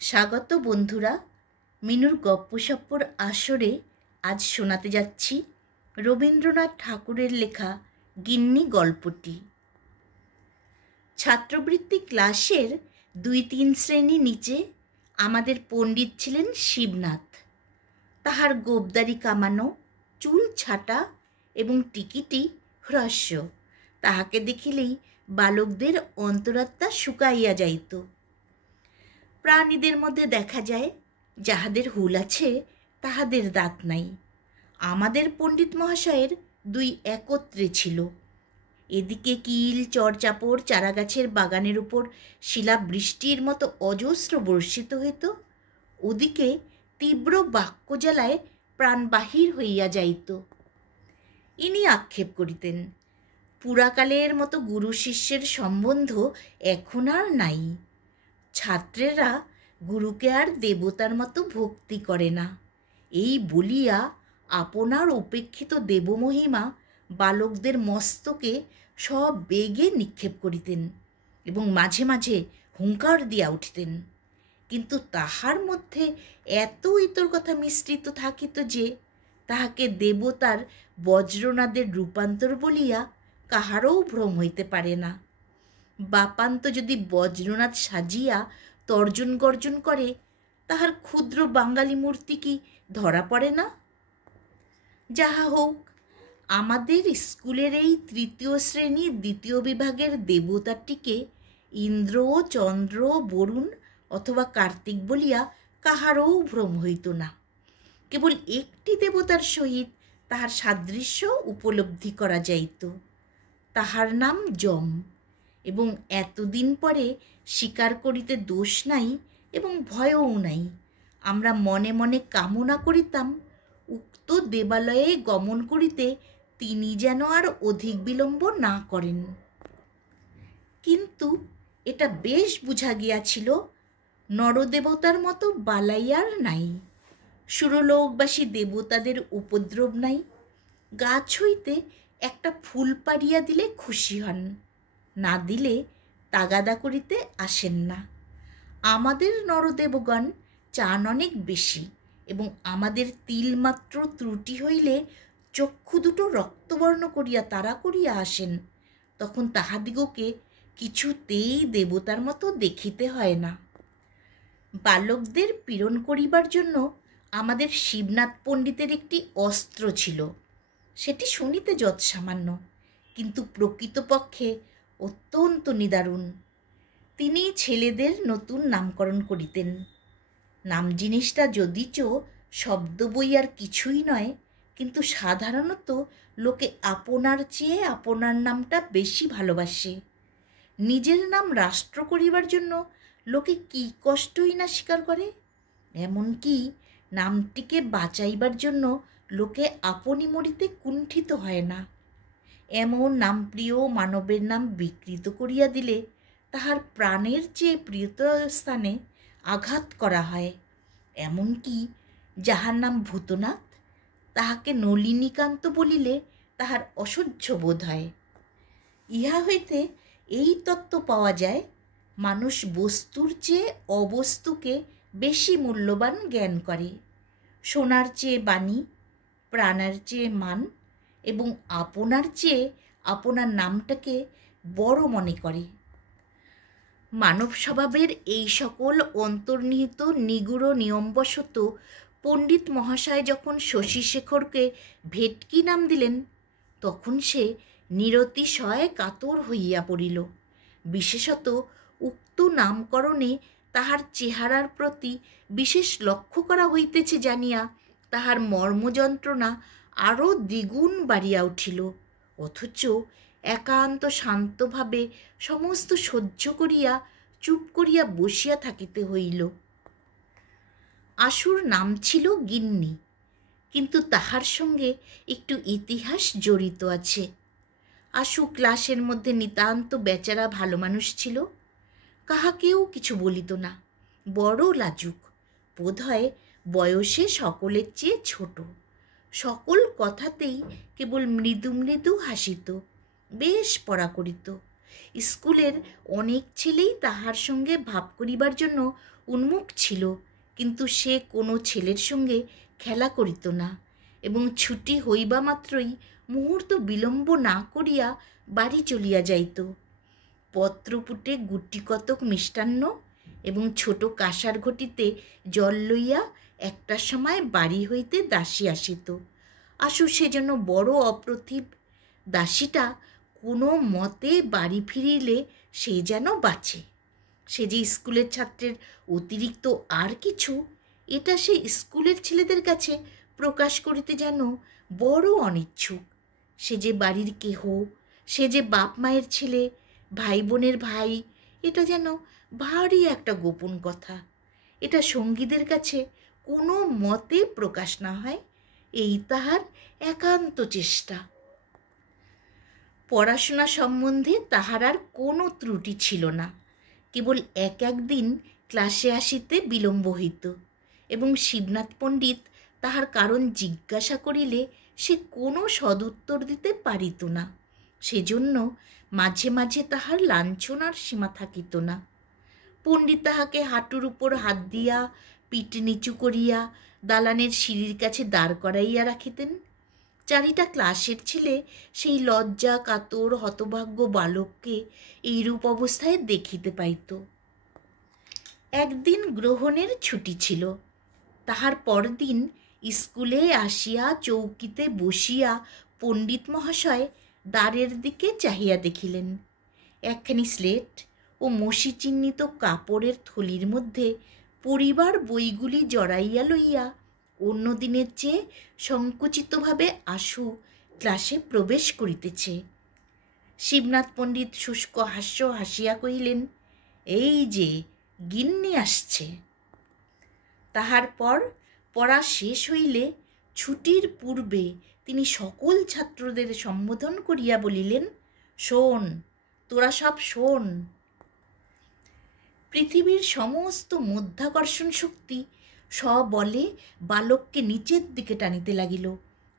স্বাগত বন্ধুরা, মিনুর গপ্পসপ্পর আসরে আজ শোনাতে যাচ্ছি রবীন্দ্রনাথ ঠাকুরের লেখা গিন্নি গল্পটি। ছাত্রবৃত্তি ক্লাসের ২-৩ শ্রেণী নিচে আমাদের পণ্ডিত ছিলেন শিবনাথ। তাহার গোবদারি কামানো, চুল ছাটা এবং টিকিটি হ্রস্ব, তাহাকে দেখিলেই বালকদের অন্তরাত্মা শুকাইয়া যাইত। প্রাণীদের মধ্যে দেখা যায় যাহাদের হুল আছে তাহাদের দাঁত নাই। আমাদের পণ্ডিত মহাশয়ের দুই একত্রে ছিল। এদিকে কিল চড়চাপড় চারাগাছের বাগানের উপর শিলাবৃষ্টির মতো অজস্র বর্ষিত হইত, ওদিকে তীব্র বাক্যজ্বালায় প্রাণ বাহির হইয়া যাইত। ইনি আক্ষেপ করিতেন, পুরাকালের মতো গুরু শিষ্যের সম্বন্ধ এখন আর নাই। ছাত্রেরা গুরুকে আর দেবতার মতো ভক্তি করে না, এই বলিয়া আপনার উপেক্ষিত দেবমহিমা বালকদের মস্তকে সব বেগে নিক্ষেপ করিতেন এবং মাঝে মাঝে হুঙ্কার দিয়া উঠিতেন। কিন্তু তাহার মধ্যে এত ইতর কথা মিশ্রিত থাকিত যে তাহাকে দেবতার বজ্রনাদের রূপান্তর বলিয়া কাহারও ভ্রম হইতে পারে না। বাপান্ত যদি বজ্রনাথ সাজিয়া তর্জন গর্জন করে, তাহার ক্ষুদ্র বাঙালি মূর্তি কি ধরা পড়ে না? যাহা হোক, আমাদের স্কুলের এই ৩য় শ্রেণী ২য় বিভাগের দেবতাটিকে ইন্দ্র, চন্দ্র, বরুণ অথবা কার্তিক বলিয়া কাহারও ভ্রম হইত না। কেবল একটি দেবতার সহিত তাহার সাদৃশ্য উপলব্ধি করা যাইত, তাহার নাম যম। এবং এতদিন পরে স্বীকার করিতে দোষ নাই এবং ভয়ও নাই। আমরা মনে মনে কামনা করিতাম উক্ত দেবালয়ে গমন করিতে তিনি যেন আর অধিক বিলম্ব না করেন। কিন্তু এটা বেশ বুঝা গিয়াছিল নরদেবতার মতো বালাইয়ার নাই, সুরলোকবাসী দেবতাদের উপদ্রব নাই। গাছ হইতে একটা ফুল পাড়িয়া দিলে খুশি হন, না দিলে তাগাদা করিতে আসেন না। আমাদের নরদেবগণ চান অনেক বেশি এবং আমাদের তিলমাত্র ত্রুটি হইলে চক্ষু দুটো রক্তবর্ণ করিয়া তাড়া করিয়া আসেন। তখন তাহাদিগকে কিছুতেই দেবতার মতো দেখিতে হয় না। বালকদের পীড়ন করিবার জন্য আমাদের শিবনাথ পণ্ডিতের একটি অস্ত্র ছিল। সেটি শুনিতে যৎসামান্য, কিন্তু প্রকৃতপক্ষে অত্যন্ত নিদারুণ। তিনি ছেলেদের নতুন নামকরণ করিতেন। নাম জিনিসটা যদিচ শব্দ বই আর কিছুই নয়, কিন্তু সাধারণত লোকে আপনার চেয়ে আপনার নামটা বেশি ভালোবাসে। নিজের নাম রাষ্ট্র করিবার জন্য লোকে কি কষ্টই না স্বীকার করে, এমনকি নামটিকে বাঁচাইবার জন্য লোকে আপনি মরিতে কুণ্ঠিত হয় না। এমন নামপ্রিয় মানবের নাম বিকৃত করিয়া দিলে তাহার প্রাণের চেয়ে প্রিয়তর স্থানে আঘাত করা হয়। এমনকি যাহার নাম ভূতনাথ, তাহাকে নলিনীকান্ত বলিলে তাহার অসহ্য বোধ হয়। ইহা হইতে এই তত্ত্ব পাওয়া যায়, মানুষ বস্তুর চেয়ে অবস্তুকে বেশি মূল্যবান জ্ঞান করে, সোনার চেয়ে বাণী, প্রাণের চেয়ে মান এবং আপনার চেয়ে আপনার নামটাকে বড় মনে করে। মানব স্বভাবের এই সকল অন্তর্নিহিত নিগূঢ় নিয়মবশত পণ্ডিত মহাশয় যখন শশীশেখরকে ভেটকি নাম দিলেন, তখন সে নিরতিশয় কাতর হইয়া পড়িল। বিশেষত উক্ত নামকরণে তাহার চেহারার প্রতি বিশেষ লক্ষ্য করা হইতেছে জানিয়া তাহার মর্মযন্ত্রণা আরও দ্বিগুণ বাড়িয়া উঠিল। অথচ একান্ত শান্তভাবে সমস্ত সহ্য করিয়া চুপ করিয়া বসিয়া থাকিতে হইল। আশুর নাম ছিল গিন্নি, কিন্তু তাহার সঙ্গে একটু ইতিহাস জড়িত আছে। আশু ক্লাসের মধ্যে নিতান্ত বেচারা ভালো মানুষ ছিল, কাহাকেও কিছু বলিত না, বড় লাজুক, বোধ হয় বয়সে সকলের চেয়ে ছোট। সকল কথাতেই কেবল মৃদু মৃদু হাসিত, বেশ পড়া করিত। স্কুলের অনেক ছেলেই তাহার সঙ্গে ভাব করিবার জন্য উন্মুখ ছিল, কিন্তু সে কোনো ছেলের সঙ্গে খেলা করিত না এবং ছুটি হইবা মাত্রই মুহূর্ত বিলম্ব না করিয়া বাড়ি চলিয়া যাইত। পত্রপুটে গুটি কতক মিষ্টান্ন এবং ছোট কাঁসার ঘটিতে জল লইয়া একটার সময় বাড়ি হইতে দাসী আসিত। আশু সেজন্য বড় অপ্রতিভ। দাসীটা কোনো মতে বাড়ি ফিরিলে সে যেন বাঁচে। সে যে স্কুলের ছাত্রের অতিরিক্ত আর কিছু, এটা সে স্কুলের ছেলেদের কাছে প্রকাশ করিতে যেন বড় অনিচ্ছুক। সে যে বাড়ির কেহ, সে যে বাপ মায়ের ছেলে, ভাই বোনের ভাই, এটা যেন ভারী একটা গোপন কথা। এটা সঙ্গীদের কাছে কোনো মতে প্রকাশ না হয়, এই তাহার একান্ত চেষ্টা। পড়াশোনা সম্বন্ধে তাহার আর কোনো ত্রুটি ছিল না। কেবল এক একদিন ক্লাসে আসিতে বিলম্ব হইত এবং শিবনাথ পণ্ডিত তাহার কারণ জিজ্ঞাসা করিলে সে কোনো সদুত্তর দিতে পারিত না। সেজন্য মাঝে মাঝে তাহার লাঞ্ছনার সীমা থাকিত না। পণ্ডিত তাহাকে হাঁটুর উপর হাত দিয়া পিঠ নিচু করিয়া দালানের সিঁড়ির কাছে দাঁড় করাইয়া রাখিতেন। চারিটা ক্লাসের ছেলে সেই লজ্জা কাতর হতভাগ্য বালককে এইরূপ অবস্থায় দেখিতে পাইত। একদিন গ্রহণের ছুটি ছিল। তাহার পরদিন স্কুলে আসিয়া চৌকিতে বসিয়া পণ্ডিত মহাশয় দ্বারের দিকে চাহিয়া দেখিলেন। একখানি স্লেট ও মসি চিহ্নিত কাপড়ের থলির মধ্যে পড়িবার বইগুলি জড়াইয়া লইয়া অন্য দিনের চেয়ে সংকুচিতভাবে আশু ক্লাসে প্রবেশ করিতেছে। শিবনাথ পণ্ডিত শুষ্ক হাস্য হাসিয়া কহিলেন, এই যে গিন্নি আসছে। তাহার পর পড়া শেষ হইলে ছুটির পূর্বে তিনি সকল ছাত্রদের সম্বোধন করিয়া বলিলেন, শোন, তোরা সব শোন। পৃথিবীর সমস্ত মধ্যাকর্ষণ শক্তি সবলে বালককে নিচের দিকে টানিতে লাগিল,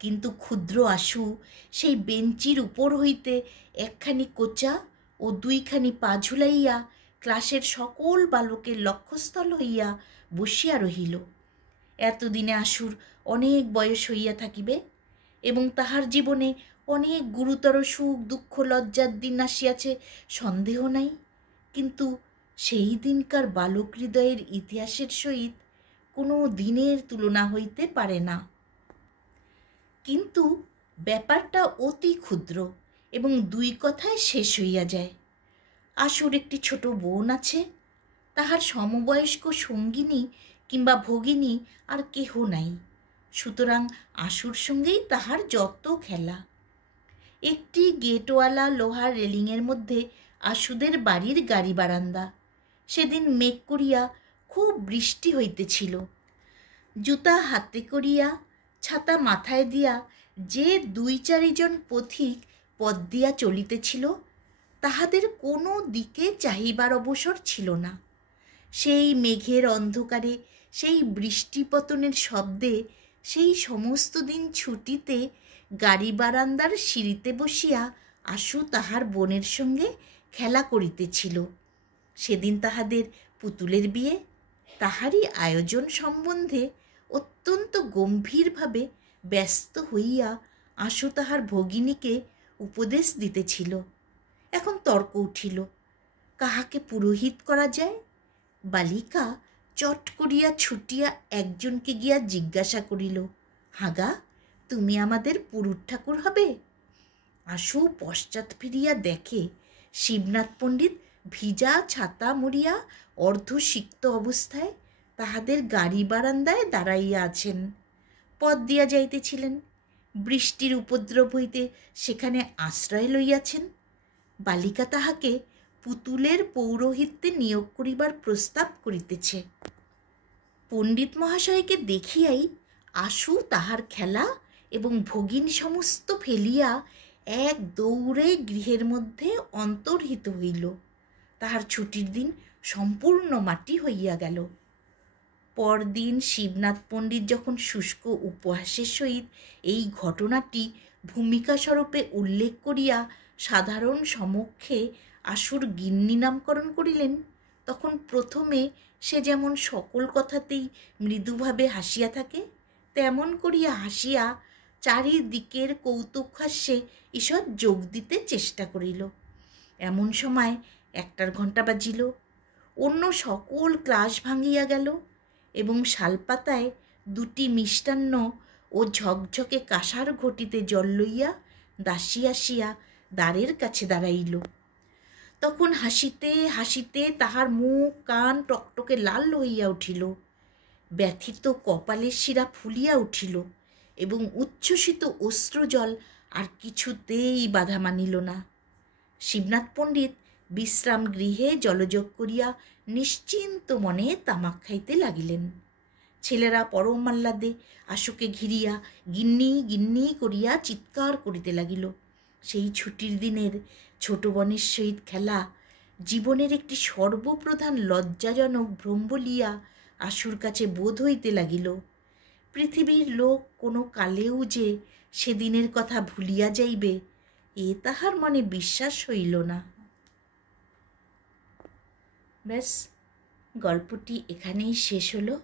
কিন্তু ক্ষুদ্র আশু সেই বেঞ্চির উপর হইতে একখানি কোচা ও দুইখানি পা ঝুলাইয়া ক্লাসের সকল বালকের লক্ষ্যস্থল হইয়া বসিয়া রহিল। এতদিনে আশুর অনেক বয়স হইয়া থাকিবে এবং তাহার জীবনে অনেক গুরুতর সুখ দুঃখ লজ্জার দিন আসিয়াছে, সন্দেহ নাই। কিন্তু সেই দিনকার বালক হৃদয়ের ইতিহাসের সহিত কোনো দিনের তুলনা হইতে পারে না। কিন্তু ব্যাপারটা অতি ক্ষুদ্র এবং দুই কথায় শেষ হইয়া যায়। আশুর একটি ছোট বোন আছে। তাহার সমবয়স্ক সঙ্গিনী কিংবা ভগিনী আর কেহ নাই। সুতরাং আশুর সঙ্গেই তাহার যত খেলা। একটি গেটওয়ালা লোহার রেলিংয়ের মধ্যে আশুদের বাড়ির গাড়ি বারান্দা। সেদিন মেঘ করিয়া খুব বৃষ্টি হইতেছিল। জুতা হাতে করিয়া ছাতা মাথায় দিয়া যে 2-4 জন পথিক পথ দিয়া চলিতেছিল, তাহাদের কোনো দিকে চাহিবার অবসর ছিল না। সেই মেঘের অন্ধকারে, সেই বৃষ্টিপতনের শব্দে, সেই সমস্ত দিন ছুটিতে গাড়ি বারান্দার সিঁড়িতে বসিয়া আশু তাহার বোনের সঙ্গে খেলা করিতেছিল। সেদিন তাহাদের পুতুলের বিয়ে। তাহারই আয়োজন সম্বন্ধে অত্যন্ত গম্ভীরভাবে ব্যস্ত হইয়া আশু তাহার ভগিনীকে উপদেশ দিতেছিল। এখন তর্ক উঠিল, কাহাকে পুরোহিত করা যায়। বালিকা চট করিয়া ছুটিয়া একজনকে গিয়া জিজ্ঞাসা করিল, হাগা, তুমি আমাদের পুরুত ঠাকুর হবে? আশু পশ্চাৎ ফিরিয়া দেখে শিবনাথ পণ্ডিত ভিজা ছাতা মরিয়া অর্ধসিক্ত অবস্থায় তাহাদের গাড়ি বারান্দায় দাঁড়াইয়া আছেন। পথ দিয়া যাইতেছিলেন। বৃষ্টির উপদ্রব হইতে সেখানে আশ্রয় লইয়াছেন। বালিকা তাহাকে পুতুলের পৌরোহিত্যে নিয়োগ করিবার প্রস্তাব করিতেছে। পণ্ডিত মহাশয়কে দেখিয়াই আশু তাহার খেলা এবং ভগিন সমস্ত ফেলিয়া এক দৌড়ে গৃহের মধ্যে অন্তর্হিত হইল। তাহার ছুটির দিন সম্পূর্ণ মাটি হইয়া গেল। পরদিন শিবনাথ পণ্ডিত যখন শুষ্ক উপহাসের সহিত এই ঘটনাটি ভূমিকাস্বরূপে উল্লেখ করিয়া সাধারণ সমক্ষে আশুর গিন্নি নামকরণ করিলেন, তখন প্রথমে সে যেমন সকল কথাতেই মৃদুভাবে হাসিয়া থাকে, তেমন করিয়া হাসিয়া চারিদিকের কৌতুকহাস্যে ঈষৎ যোগ দিতে চেষ্টা করিল। এমন সময় 1টার ঘণ্টা বাজিল। অন্য সকল ক্লাস ভাঙিয়া গেল এবং শালপাতায় 2টি মিষ্টান্ন ও ঝকঝকে কাঁসার ঘটিতে জল লইয়া দাসী আসিয়া দ্বারের কাছে দাঁড়াইল। তখন হাসিতে হাসিতে তাহার মুখ কান টকটকে লাল হইয়া উঠিল, ব্যথিত কপালের শিরা ফুলিয়া উঠিল এবং উচ্ছ্বসিত অশ্রুজল আর কিছুতেই বাধা মানিল না। শিবনাথ পণ্ডিত বিশ্রাম গৃহে জলযোগ করিয়া নিশ্চিন্ত মনে তামাক খাইতে লাগিলেন। ছেলেরা পরম আহ্লাদে আশুকে ঘিরিয়া গিন্নি গিন্নি করিয়া চিৎকার করিতে লাগিল। সেই ছুটির দিনের ছোট বনের সহিত খেলা জীবনের একটি সর্বপ্রধান লজ্জাজনক ভ্রম বলিয়া আশুর কাছে বোধ হইতে লাগিল। পৃথিবীর লোক কোনো কালেও যে সেদিনের কথা ভুলিয়া যাইবে, এ তাহার মনে বিশ্বাস হইল না। ব্যাস, গল্পটি এখানেই শেষ হলো।